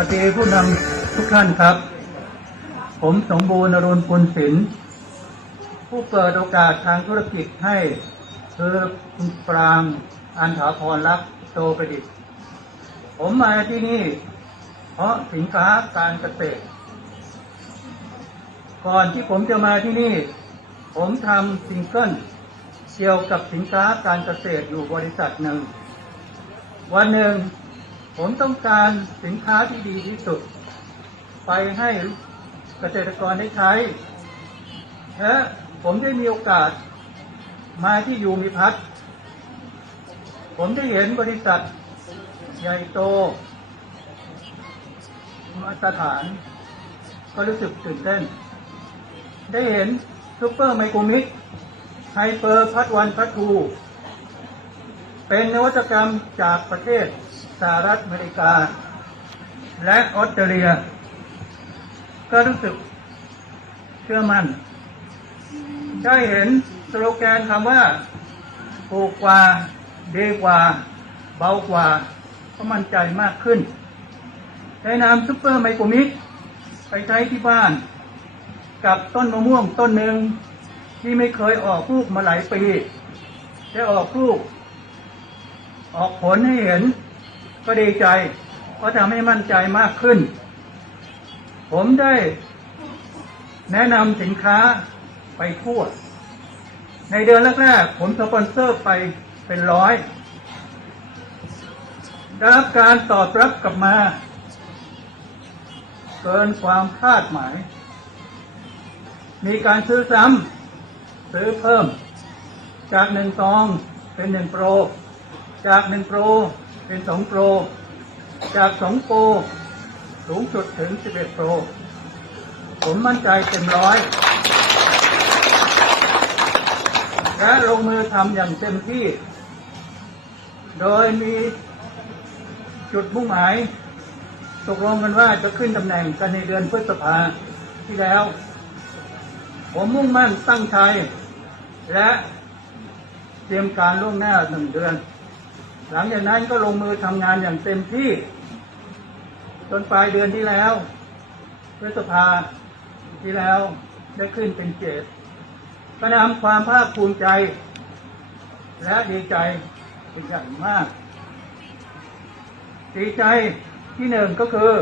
วัสดีผู้นำทุกท่านครับ ผมสมบูรณ์อรุณปุณศิลป์ผู้เปิดโอกาสทางธุรกิจให้คือคุณปรางอันถาพรรักโตประดิษฐ์ ผมมาที่นี่ เพราะสินค้าการเกษตร ก่อนที่ผมจะมาที่นี่ ผมทำซิงเกิลเกี่ยวกับสินค้าการเกษตรอยู่บริษัทหนึ่ง วันหนึ่ง ผมต้องการสินค้าที่ดีที่สุด ไปให้เกษตรกรได้ใช้ และผมได้มีโอกาสมาที่ยูมิพัฒน์ผมได้เห็นบริษัทใหญ่โต มาตรฐาน ก็รู้สึกตื่นเต้น ได้เห็นซูเปอร์ไมโครมิกไฮเปอร์พัดวันพัทูเป็นนวัตกรรมจากประเทศ สหรัฐอเมริกา และออสเตรเลีย ก็รู้สึกเชื่อมัน่น ได้เห็นสโลแกนคำว่าถูกกว่าดีกว่า เบากว่าก็มั่นใจมากขึ้นได้นำซุปเปอร์ไมโครมิกไปใช้ที่บ้าน กับต้นมะม่วงต้นหนึ่งที่ไม่เคยออกลูกมาหลายปี ได้ออกลูก ออกผลให้เห็น ก็ดีใจก็ทำให้มั่นใจมากขึ้น ผมได้แนะนำสินค้าไปทั่ว ในเดือนแรกๆผมสปอนเซอร์ไปเป็นร้อยได้รับการตอบรับกลับมา เกินความคาดหมาย มีการซื้อซ้ำซื้อเพิ่ม จากหนึ่งซองเป็นหนึ่งโปร จากหนึ่งโปร เป็นสองโปร จากสองโปร สูงสุดถึงสิบเอ็ดโปร ผมมั่นใจเต็มร้อยและลงมือทำอย่างเต็มที่ โดยมีจุดมุ่งหมาย ตกลงกันว่าจะขึ้นตำแหน่งกันในเดือนพฤษภาที่แล้ว ผมมุ่งมั่นตั้งใจและเตรียมการล่วงหน้าหนึ่งเดือน หลังจากนั้นก็ลงมือทำงานอย่างเต็มที่ จนปลายเดือนที่แล้วพฤษภาที่แล้วได้ขึ้นเป็นเจดก็นำความภาคภูมิใจ และดีใจเป็นอย่างมาก ดีใจที่หนึ่งก็คือ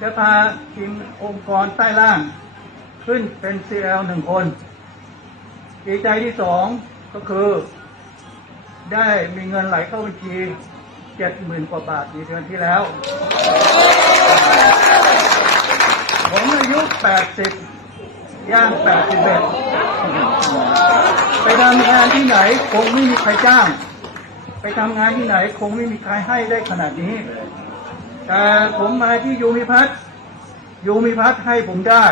จะพาทีมองค์กรใต้ล่าง ขึ้นเป็น CL หนึ่งคน ดีใจที่สองก็คือ ได้มีเงินไหลเข้าบัญชีเจ็ดหมื่นกว่าบาทในเดือนที่แล้ว ผมอายุแปดสิบย่างแปดสิบเอ็ดไปทำงานที่ไหนคงไม่มีใครจ้าง ไปทำงานที่ไหนคงไม่มีใครให้ได้ขนาดนี้ แต่ผมมาที่ยูมิพัฒยูมิพัฒให้ผมได้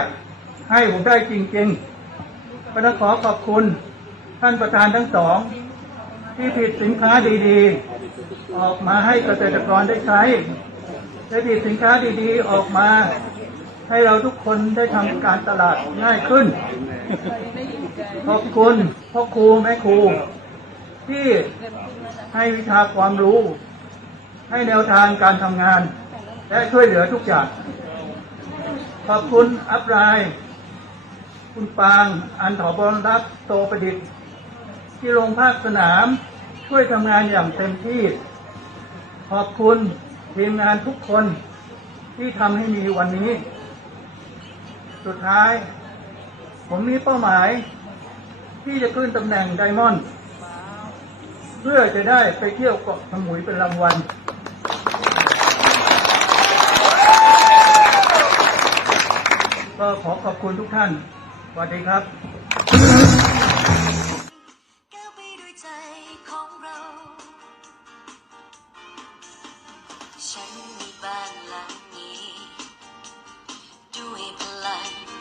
ให้ผมได้จริงๆก็ต้องขอขอบคุณท่านประธานทั้งสอง ที่ผลิตสินค้าดีๆ ออกมาให้เกษตรกรได้ใช้ได้ผลิตสินค้าดีๆ ออกมา ให้เราทุกคนได้ทำการตลาดง่ายขึ้น ขอบคุณพ่อครูแม่ครู ที่ให้วิชาความรู้ ให้แนวทางการทำงาน และช่วยเหลือทุกอย่าง ขอบคุณอัปไลน์คุณปาง อันถอบรรักโตประดิษฐ์ ที่ลงภาคสนามช่วยทำงานอย่างเต็มที่ ขอบคุณทีมงานทุกคนที่ทำให้มีวันนี้ สุดท้าย ผมมีเป้าหมาย ที่จะขึ้นตำแหน่งไดมอนด์เพื่อจะได้ไปเที่ยวเกาะสมุยเป็นรางวัลก็ขอขอบคุณทุกท่าน สวัสดีครับ ฉันมีบ้านหลังนี้ ด้วยพลัง